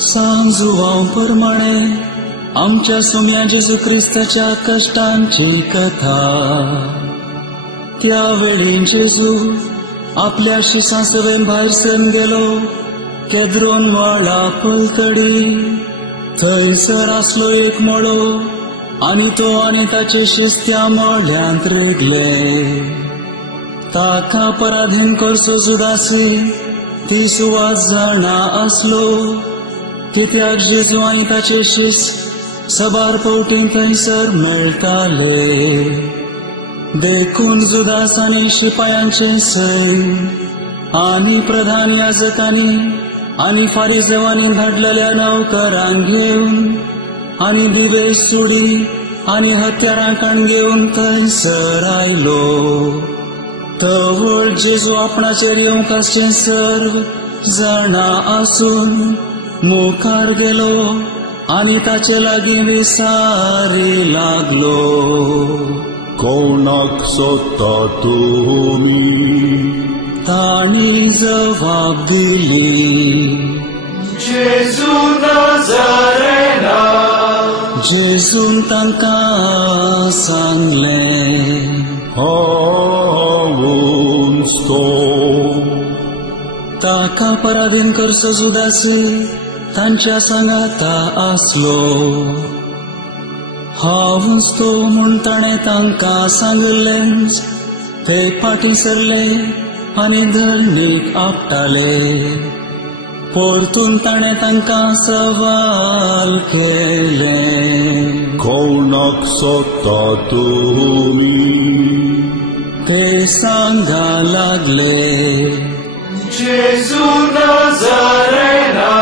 सांगू हांव प्रमाणे आमच्या सोम्या जेजू क्रिस्ताच्या कष्टांची कथा. त्या वेळी जेजू आपल्या शिसांसवेन भायर सरून गेलो केद्रोन व्हाळा पलतडी. थंयसर आसलो एक मळो आनी तो आनी ताचे शिस त्या मळ्यांत रेगले. ताका पराधीन करचो जुदासी 30 जाणां आसलो. कित्याक जेजू आनी ताचे शिस सबार पवटी थंयसर मेळटाले. देखून जुदास आनी शिपायांचे सैम आनी प्रधान याजकांनी आनी फारिसेवांनी धाडलेल्या नौकरांक घेवन आनी दिवे सुडी आनी हत्यारां घेवन थंयसर आयलो. तवळ जेजू आपणाचेर येवंक आसचे सर्व जाणां आसून मुखार गेलो आनी ताचे लागीं विसारी लागलो. कोणाक सोदता तुमी? ताणी जबाब दिली, जेजू नाझारेना. जेजून तांकां सांगले, हांवूच तो. ताका पराधीन करचो जुदासी तांच्या सांगाता आसलो. हांवूच तो म्हूण ताणें तांकां सांगलेंच. ते फाटीं सरले आनी धरणीक आपटाले. परतून ताणें तांकां सवाल केले, कोणाक सोदता तुमी? ते सांगा लागले, जेजू नाझारेना.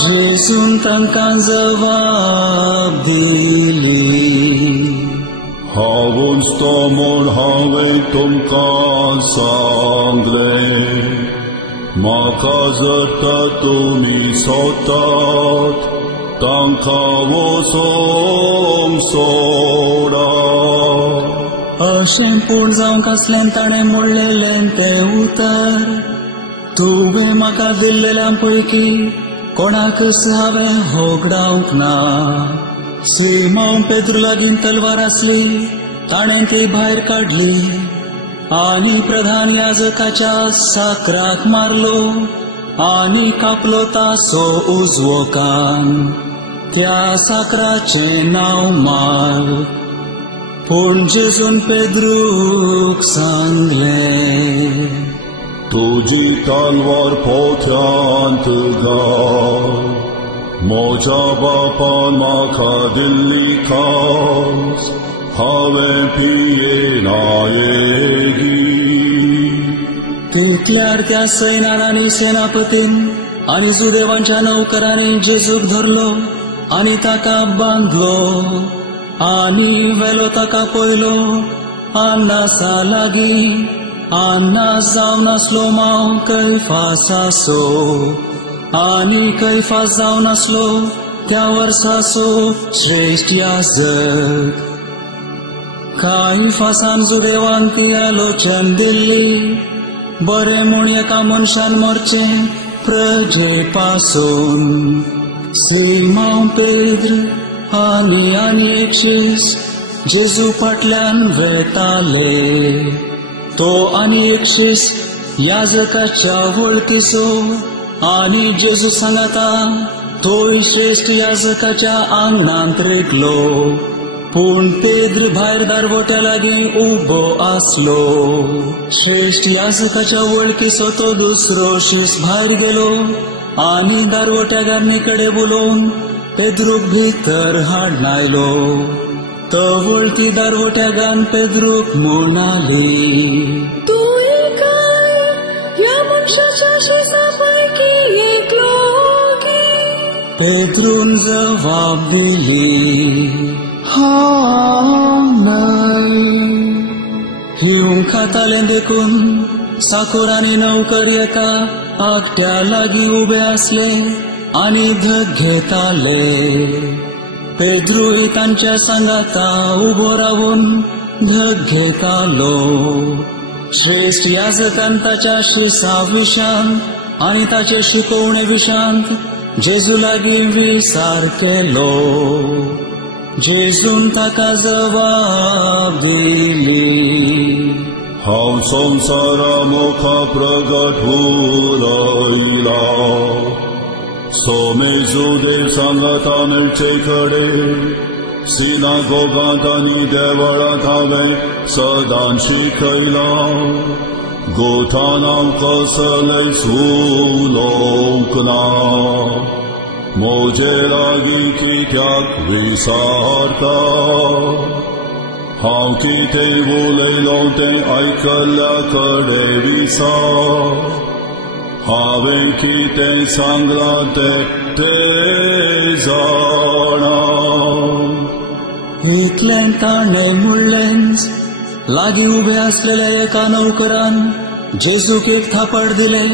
जेजून तांकां जबाब दिली, हांवूच तो म्हूण हांवें तुमकां सांगलें. म्हाका जर तुमी सोदतात तांकां वचोंक सोडा. अशें पूण जावंक आसलें ताणें म्हणलेलें तें उतर. तुवें म्हाका दिल्लेल्यां पैकी कोणाकच हांवें होगडावंक ना. सिमोन पेद्रू लागीं तलवार आसली, ताणें ती भायर काडली आनी प्रधान याजकाच्या साकराक मारलो आनी कापलो तासो उजवो कान. त्या साकराचें नांव मार्क. पूण जेजून पेद्रूक सांगले, तुजी तलवार पोत्यांत घाल. म्हज्या बापान म्हाका दिल्ली खास हांवें पियेना येगी. तितल्यार त्या सैन्यान आनी सेनापतीन आनी सुदेवांच्या नौकरांनी जेजूक धरलो आनी ताका बांदलो आनी वेलो ताका पयलो अन्नासा लागीं. अन्नास जावन आसलो मांव कैफासाचो आनी कैफास जावन आसलो त्या वर्साचो श्रेष्ठ याजक. कैफासान सुदेवान ती आलोचन दिल्ली, बरें म्हूण एका मनशान मरचें प्रजे पासून. सिमोन पेद्र आनी एक शिस जेजू फाटल्यान वेताले. तो आनी एक शिस याजकाच्या वळखीचो आनी जेजू सांगता तोय श्रेष्ठ याजकाच्या आंगणांत रेगलो. पूण पेद्र भायर दारवट्या लागीं उबो आसलो. श्रेष्ठ याजकाच्या वळखीचो तो दुसरो शिस भायर गेलो आनी दारवट्या गान्नी कडेन उलोवन पेद्रूक भितर हाडून आयलो. तवळ ती दारवट्या गान पेद्रूक म्हणाली, तूं काय ह्या मनशाच्या शिसा पैकी एकलो की? पेद्रून जबाब दिली, हांव न्हय. हिवूंक खातालें देखून साकोर आनी नौकर येता आकट्या लागीं उबे आसले आनी धग घेताले. पेद्रूय तांच्या सांगाता उबो रावून धग घेतालो. श्रेष्ठ याजकान ताच्या शिसा विशांत आनी ताचे शिकोवणे विशांत जेजू लागीं विचार केलो. जेजून ताका जबाब दिली, हांव संवसारा मुखा प्रगट उलयला. सोमेजुदेव सांगता मेळचे कडेन सिनागोगांत आनी देवळांत हांवें सदांच शिकयला. गोठान आमकां कसलेंच उलोवंक ना. म्हजे लागीं कित्याक विचारता? हांव कितें उलयलो तें आयकल्ल्या कडेन विचार. हांवें कितें सांगलां तें जाणा. इतलें ताणें म्हणलेंच लागीं उबे आसलेल्या एका नौकरान जेजूक एक थापड दिले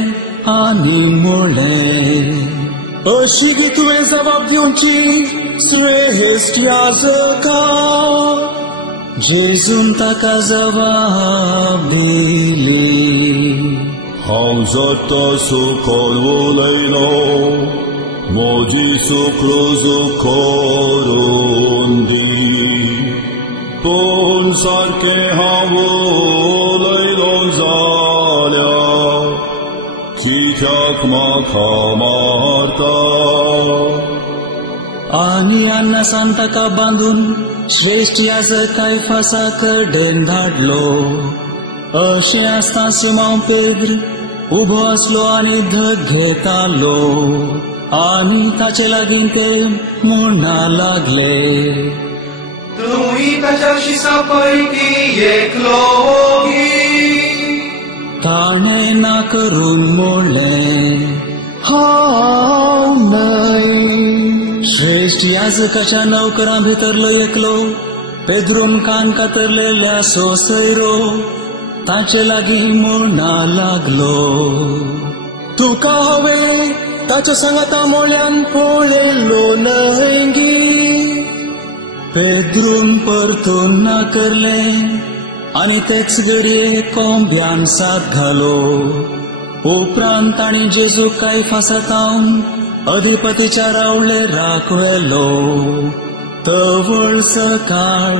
आनी म्हणलें, अशी गी तुवें जबाब दिवची श्रेश्ठ याजका. जेजून ताका जबाब दिली, हांव जत सुखोन उलयलो. म्हजी चूक रुजू करून दी. पूण सारकें हांव उलयलो जाल्यार कित्याक म्हाका मारता? आनी अन्नासान ताका बांदून श्रेश्ठ याजक कायफासा कडेन धाडलो. अशें आसताच मांव पेद्र उबो आसलो आनी धग घेतालो. आनी ताचे लागीं ते म्हणा लागले, तुम्ही ताच्या शिसा पैकी एकलो गी. ताणें ना करून म्हणलें, हांव न्हय. श्रेश्ठ याजकाच्या नौकरां भितरलो एकलो पेद्रून कान कातरलेल्या सोसयरो ताचे लागीं म्हणा लागलो, तुका हांवें ताच्या सांगाता मोळ्यान पळयलो न्हय गी. पेद्रून परतून ना करलें आनी तेच घडये कोंब्यान साथ घालो. उपरांत ताणी जेजू कायफासांत अधिपतीच्या रावळे राखवेलो. तवळ सकाळ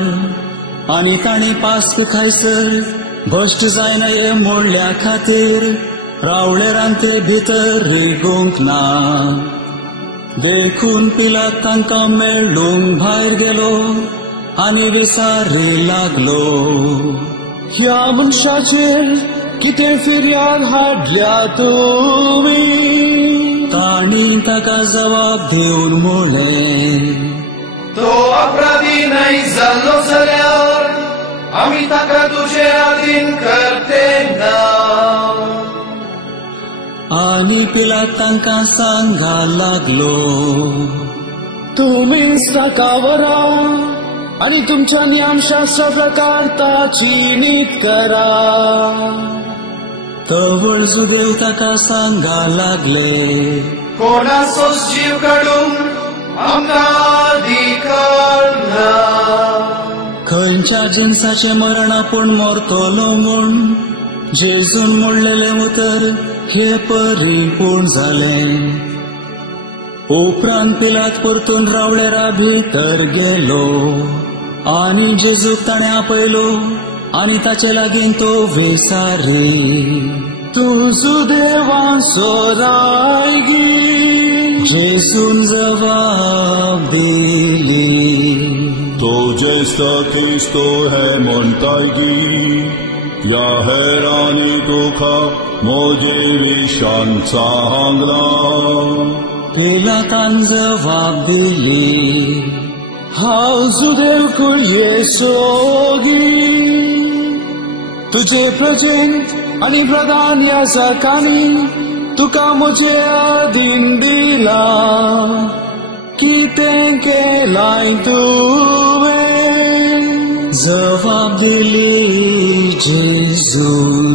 आनी ताणी पास्क खायसर भश्ट जायना हे म्हणल्या खातीर रावळेरांत ते भितर रिगूंक ना. देखून पिलात तांकां मेळूंक भायर गेलो आनी विचारी लागलो, ह्या मनशाचेर कितें फिर्याद हाडल्या तुमी? ताणी ताका जबाब दिवन म्हणलें, तो अपराधी नाही जाल्लो जाल्यार आमी ताका तुजे आधीन करते ना. आनी पिलात तांकां सांगा लागलो, तुमी ताका व्हरा आनी तुमच्या नियमशास्त्रा प्रकार ताची नीत करा. तवळ जुगेव ताका सांगा लागले, कोणाचोच जीव काडूंक आमकां अधिकार ना. खंयच्या जिन्साचे मरण आपूण मरतलो म्हूण जेजून म्हणलेलें उतर हे परिपूर्ण जालें. उपरांत पिलात परतून रावळेरा भितर गेलो आनी जेजूक ताणें आपयलो आनी ताचे लागीं तो विचारी, तूं सुदैवाचो राय गी. जेजून जबाब दिली, तो ज्येष्ठ क्रिस्तो हे म्हणटाय गी. ह्या हेरांनी तुका म्हजे विशान सांगला. पिलातान जबाब दिली, हांव सुदैव येसो गी. तुजे प्रजेन आनी प्रधान याजकांनी तुका म्हजे आधीन दिला. कितें केलाय तुवें? जबाब दिली जेजून,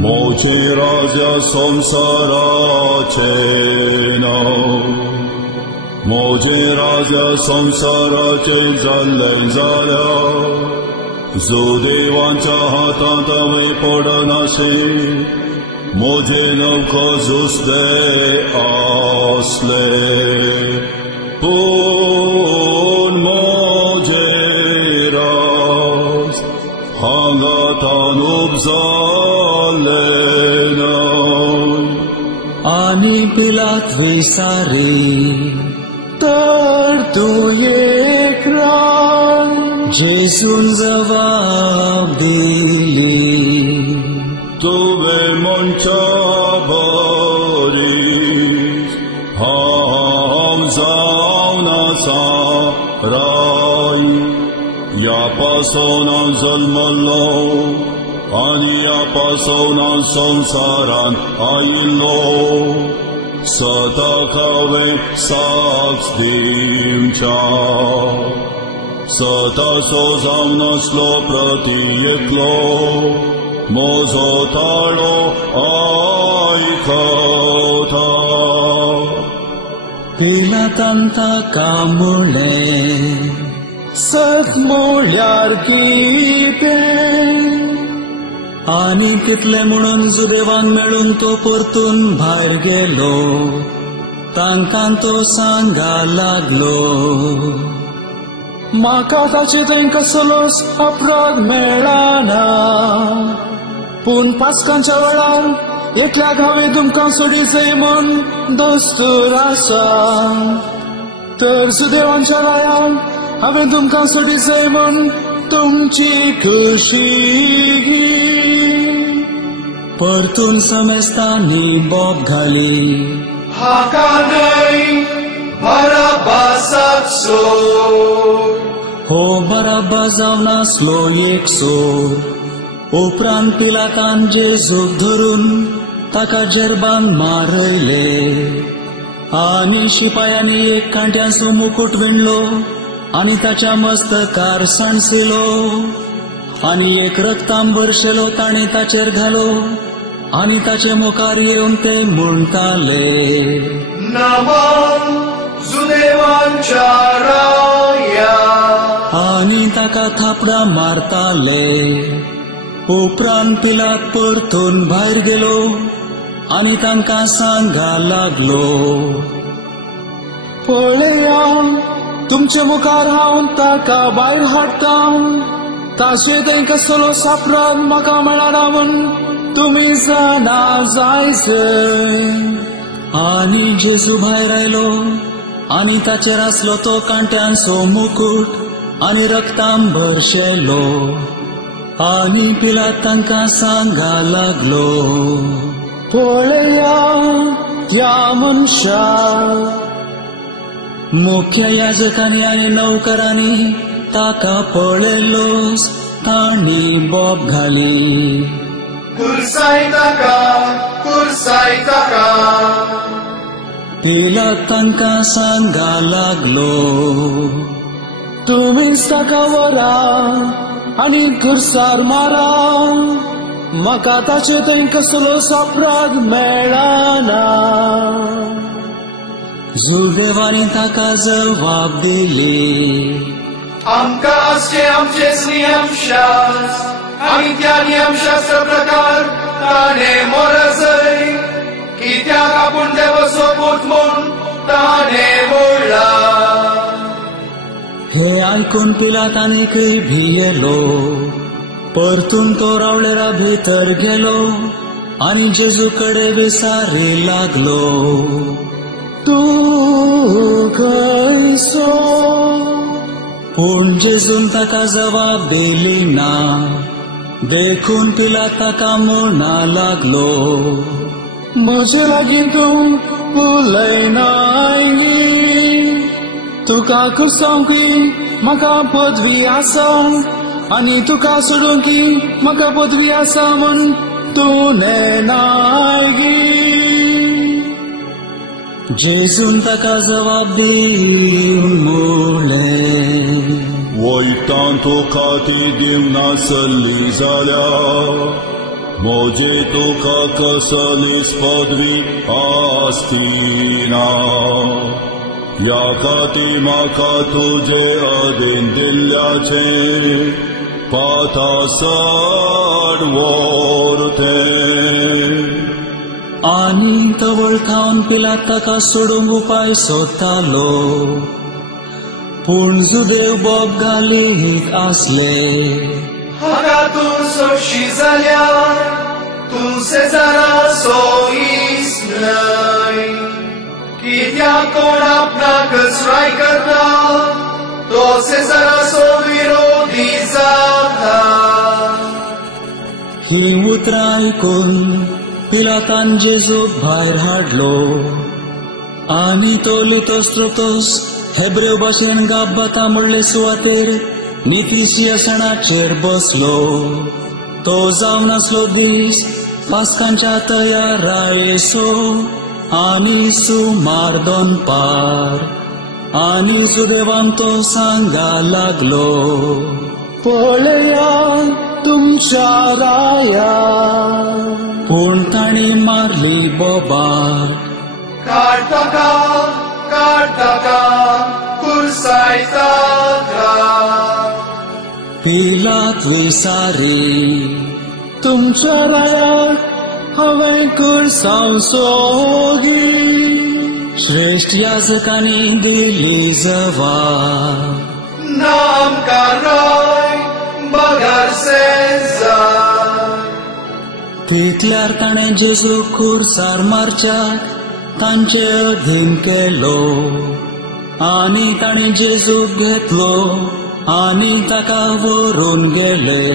मोचे राजा संसाराचे नाव. मोजे राजा संसाराचे जाल्ले जाल्यार जो देवांच्या हातांत हांवें पडनाशे. मोजे नवको जुस्ते आसले. जालेना आणि पिलात विसारी तर तू एक रान. जेसून जबाब दिली तुवे मनच्या बरीस हाम जावन आसा राय. या पासून जल्मलो आनी या पासून संसारान आयिल्लो सदांच हांवें साक्ष दिवच्या. सदांचो जावन आसलो प्रतीयेतलो म्हजो ताळो आयकता. पिलातान ताका म्हणलें सत म्हळ्यार कितें. आणि कितले म्हणून जुदेवान मेळून तो परतून भायर गेलो. तांकां तो सांगा लागलो म्हाका ताचे थंय कसलोच अपराध मेळना. पूण पास्कांच्या वेळार एकल्याक हांवें तुमकां सोडिचें म्हूण दस्तूर आसा. तर सुदैवांच्या लायाक हांवें तुमकां सोडिचें म्हूण तुमची खुशी घी. परतून समेस्तांनी बोब घाली हाका न्हय बराब्बासाक सोड. हो बराब्बा जावन आसलो एकसोर. उपरांत पिलातान जेजूक धरून ताका जेरबान मारयले. आणि शिपायांनी एक कांट्याचो मुकुट विणलो आणि ताच्या मस्तकार सांडसिलो. आणि एक रक्तांबर शेलो ताणें ताचेर घालो आणि ताचे मुखार येवन ते म्हणटाले नमन जुदेवांच्या राया. आणि ताका थापडां मारताले. उपरांत पिलात परतून भायर गेलो आणि तांकां सांगा लागलो पळया तुमचे मुखार हांव ताका भायर हाडटा. ताचे थंय कसलो अपराध म्हाका मेळना म्हूण तुमी जाणा जायचें. आणि जेजू भायर आयलो आणि ताचेर आसलो तो कांट्यांचो मुकुट आणि रक्तांबर शेलो. आणि पिलात तांकां सांगा लागलो पळया त्या मनशाक. मुख्य याजकांनी आणि नौकरांनी ताका पळयलोच तांणी बोब घाली कुर्साय ताका कुर्साय ताका. पिलात तांकां सांगा लागलो तुमीच ताका व्हरा आनी खुर्सार मारा. म्हाका ताचे थंय कसलोच अपराध मेळना. जुदेवानी ताका जबाब दिली आमकां आसचे आमचेच नियमशास्त्र आनी त्या नियमशास्त्र प्रकार ताणें मोरजय. कित्याक आपूण देवाचो पूत म्हूण ताणें म्हणला. हे आयकून पिलात आनीकय भियेलो. परतून तो रावळेरा भितर गेलो आणि जेजू कडे विचारी लागलो तूं खंयचो. पूण जेजून ताका जबाब दिली ना. देखून पिलात ताका म्हणा लागलो म्हजे लागीं तूं उलयनाय न्ही. तुका कुसोवंकी म्हाका पदवी आसा आनी तुका सोडूंकी म्हाका पदवी आसा म्हूण तूं नेनाय गी. जेजून ताका जबाब दिवन म्हणलें वयतां तुका ती दिवनासली जाल्यार म्हजे तुका कसलीच पदवी आसtina. या खातीर म्हाका तुजे अधीन दिल्ल्याचे पातासार व्हरते. आणि तवळ थावन पिलात ताका सोडूंक उपाय सोदतालो. पूण जुदेव बोब घालीत आसले हागातून सोडशी जाल्यार तूं सेजारा सोयीस न्हय. कित्याक कोण आपणाकच राय करता तो सेजाराचो विरोधी जाता. ही उतरां आयकून पिलातान जेजूक भायर हाडलो आनी तो लितोस्त्रोतोस हेब्रेव भाशेन गाब्बाता म्हणले सुवातेर नितिसिया सणाचेर बसलो. तो जावन आसलो दीस पास्कांच्या तयारायेचो आनी सुमार दनपार. आनी सुदैवान तो सांगा लागलो, पळया तुमच्या राया. पूण ताणी मारली बोबार. काड ताका कुर्सायता घाल. पिलात विसारी, तुमच्या रायाक हांवें कुर्सांव सोदी. श्रेष्ठ याजकांनी दिली जबाब, ना आमकां राय बगार सेजार. तितल्यार ताणें जेजू खुर्सार मारच्याक तांचे अधीन केलो. आनी ताणें जेजूक घेतलो आनी ताका व्हरून गेले.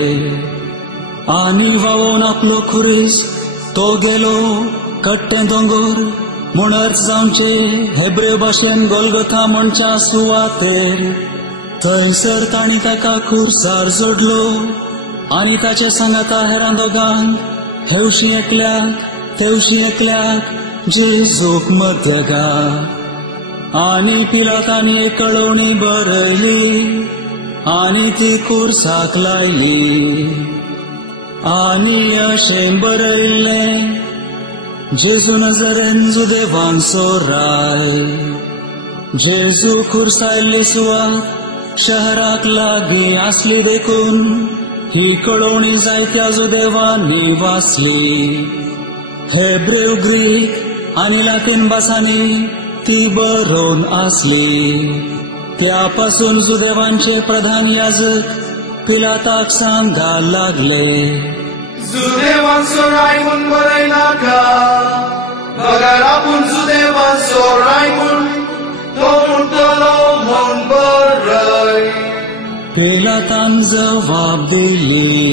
आनी वावोवन आपलो खुरीस तो गेलो कट्टें दोंगर म्हूण अर्थ जावचे हेब्रेव भाशेन गोलगोथा म्हणच्या सुवातेर. थंयसर ताणी ताका खुर्सार जोडलो आनी ताचे सांगाता हेरां दोगांक हेवशी एकल्याक तेवशी एकल्याक जेजूक मध्य घात. आनी पिलातानी एक कळवणी बरयली आनी ती खुर्साक लायली. आनी अशें बरयल्लें, जेजू नजरेन जुदेवांचो राय. जेजू खुर्सायल्ली सुवात शहराक लागीं आसली देखून ही कळवणी जायत्या जुदेवांनी वाचली. हेब्रेव, ग्रीक आनी लातीन भासांनी ती बरोवन आसली. त्या पासून जुदेवांचे प्रधान याजक पिलाताक सांगा लागले, जुदेवांचो राय म्हूण बरयनाका. बगार आपूण जुदेवांचो राय म्हूण तो म्हणटलो म्हूण बरय. पिलातान जबाब दिली,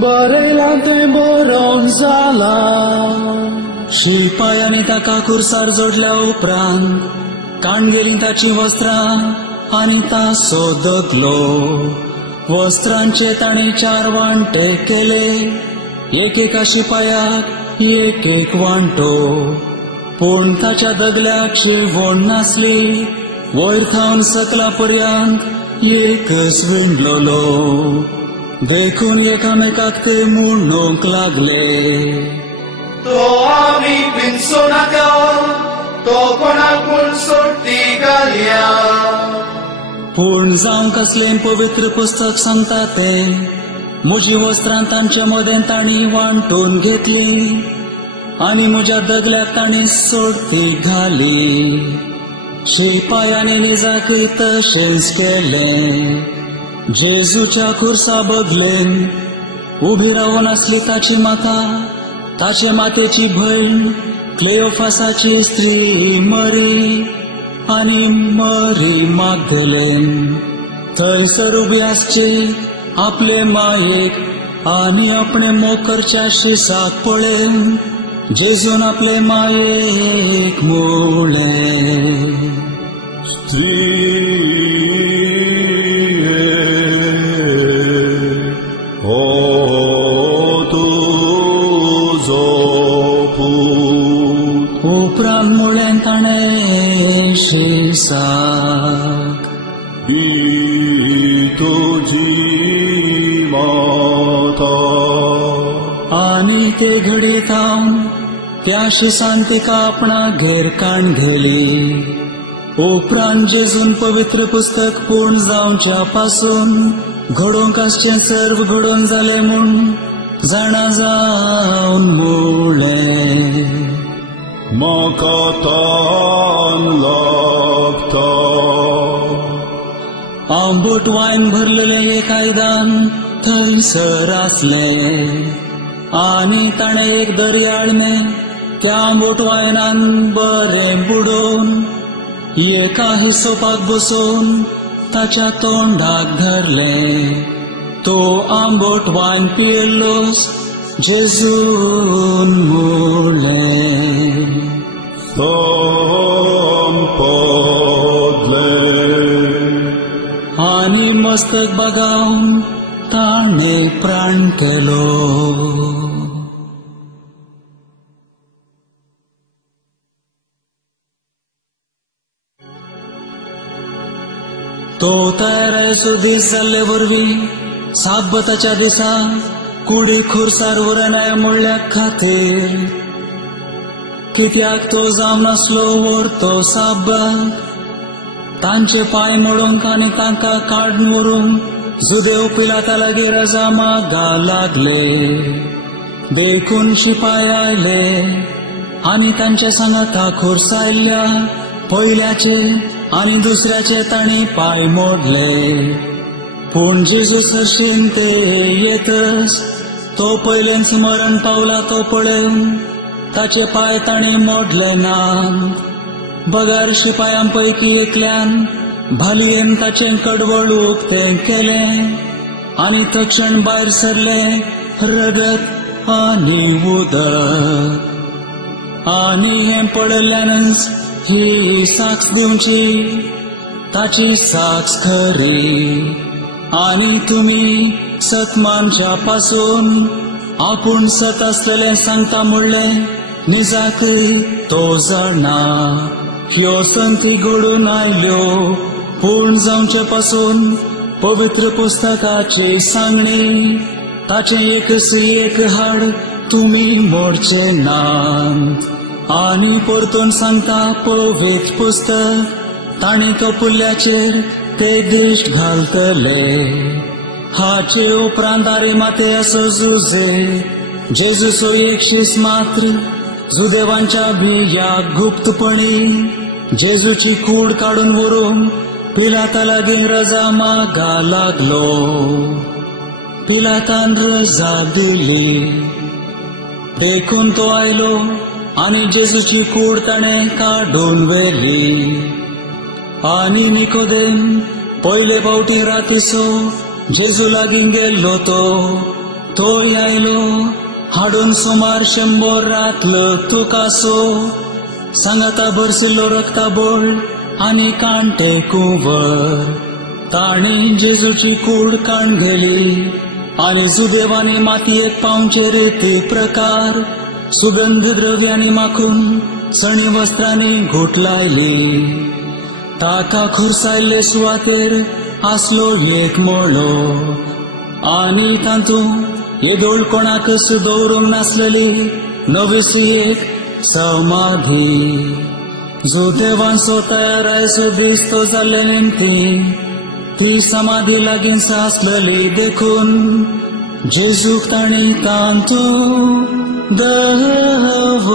बरयलां तें बरोवन जाला. शिपायांनी ताका खुर्सार जोडल्या उपरांत काणगेलीं ताची वस्त्रां आनी तासो दगलो. वस्त्रांचे ताणी 4 वांटे केले, एकेका शिपायाक एक वांटो. पूण ताच्या दगल्याक शिवण नासली. वयर खावन सकला पर्यंत एकच विणलोलो. देखून एकामेकाक ते म्हणूंक लागले, तो आमी पिंचो नाका, तो कोणाक म्हूण सोडटी घालया. पूण जावं कसलें पवित्र पुस्तक सांगता ते म्हजी वस्त्रां तांच्या मदें ताणी वांटून घेतली आनी म्हज्या दगल्याक ताणी सोडती घाली. शिपायांनी निजाकय तशेंच केलें. जेजूच्या खुर्सा बगलेन उबी रावून आसली ताची माता, ताचे मातेची भयण, क्लेओफासाची स्त्री मरी आनी मरी मागदलेन. थंयसर उबी आसची आपले मायेक आनी आपणे मोकरच्या शिसाक पळोवन जेजून आपले मायेक म्हळें, स्त्रिये, हो तुजो पूत. उपरांत म्हळें ताणें शिसाक, ही तुजी माता. आनी ते घडी थांब त्या शिसान तिका आपणा घेर काणघेली. उपरांत जेजून पवित्र पुस्तक पूर्ण जावच्या पासून घडोवंक आसचें सर्व घडोवन जालें म्हूण जाणा जावन म्हळें, म्हाका तान लागता. आंबट वायन भरलेलें एक आयदान थंयसर आसले आनी ताणे एक दर्याळणे त्या बोटवायनान बरें बुडोवन एका हिसोपाक बसोवन ताच्या तोंडाक धरले. तो आंबट वायन पियेल्लोस जेजून म्हणलें आनी मस्तक बगावन ताणे प्राण केलो. तो तयारेचो दीस जाल्ले वरवीं साबताच्या दिसा कुडी खुर्सार उरनाय म्हणल्या खातीर कित्याक तो जावन नासलो वर तो साबत तांचे पाय मोडूंक आनी तांकां काडून व्हरूंक जुदेव पिलाता लागीं रजा मागा लागले. देखून शिपाय आयले आनी तांच्या सांगाता खुर्सायल्ल्या पयल्याचे आनी दुसऱ्याचे तांणी पाय मोडले. पूण जेजू सरशीन ते येतच तो पयलेच मरण पावला तो पळोवन ताचे पाय तांणी मोडले ना. बगार शिपायांपैकी एकल्यान भालयेन ताचे कडवळ उक्तें केलें आनी तक्षण भायर सरले रगत आनी उदक. आनी हें पळयल्ल्यानच ही साक्ष दिवची ताची साक्ष खरी. आनी तुमी सतमानच्या पासून आपूण सत आसलेलें सांगता म्हणलें निजाक तो जाणा. ह्यो संती घडून आयल्यो पूर्ण जावचे पासून पवित्र पुस्तकाची सांगणी ताचे एक हाड तुमी मोडचे नात. आनी परतून सांगता पवित्र पुस्तक तांणी कपुल्याचेर ते दिश्ट घालतले. हाचे उपरांत आरिमाते असो जुजे जेजूचो एक शीस मात्र जुदेवांच्या बियाक गुप्तपणी जेजूची कूड काडून व्हरून पिलाता लागीं रजा मागा लागलो. पिलातान रजा दिली. देखून तो आयलो आनी जेजूची कूड ताणें काडून व्हेली. आनी निकोदेम पयले फावटी रातीचो जेजू लागीं गेल्लो तोय आयलो हाडून सुमार 100 रातलो तुकासो सांगाता भरसिल्लो रक्ताबोळ आनी कांटे कुंवर. ताणी जेजूची कूड काण गेली आनी सुदेवानी मातयेक पावचे रीती प्रकार सुगंधी द्रव्यांनी माखून सणी वस्त्रांनी घुट लायली. ताका खुर्सायल्ले सुवातेर आसलो एक मोळो आनी तातूंत येदोळ कोणाकच दवरूंक नासलेली नवीसी एक समाधी. जुदेवांचो तयारायचो दीस तो जाल्ले निमती ती समाधी लागींच आसलेली देखून जेजूक तांणी तांतूं दवरलो.